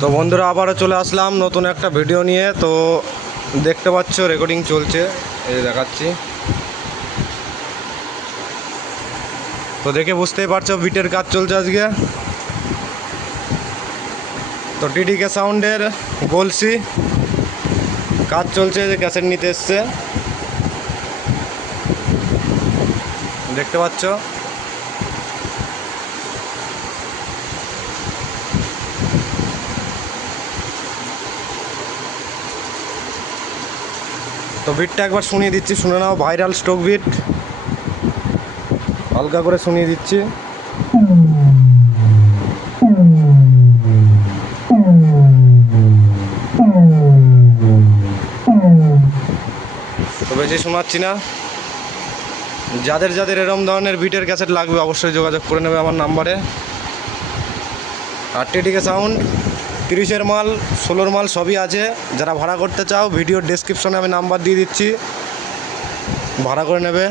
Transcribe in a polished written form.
তো বন্ধুরা আবারও চলে আসলাম নতুন একটা ভিডিও নিয়ে। তো দেখতে পাচ্ছ রেকর্ডিং চলছে, এই দেখাচ্ছি। তো দেখে বুঝতেই পারছো বিটের কাজ চলছে আজকে। তো টিডিকে সাউন্ডের গলসি কাজ চলছে, যে ক্যাসেট নিতে এসছে দেখতে পাচ্ছ। তো বিটটা একবার শুনিয়ে দিচ্ছি, শুনে নাও। ভাইরাল স্ট্রোক বিট হালকা করে শুনিয়ে দিচ্ছি। তো বেশি শোনাচ্ছি না। যাদের যাদের এরকম ধরনের বিটের ক্যাসেট লাগবে অবশ্যই যোগাযোগ করে নেবে আমার নাম্বারে। আর টিডিকে সাউন্ড 30-এর মাল 16-র মাল সবই আছে। যারা ভাড়া করতে চাও ভিডিওর ডেসক্রিপশনে আমি নাম্বার দিয়ে দিচ্ছি, ভাড়া করে নেবে।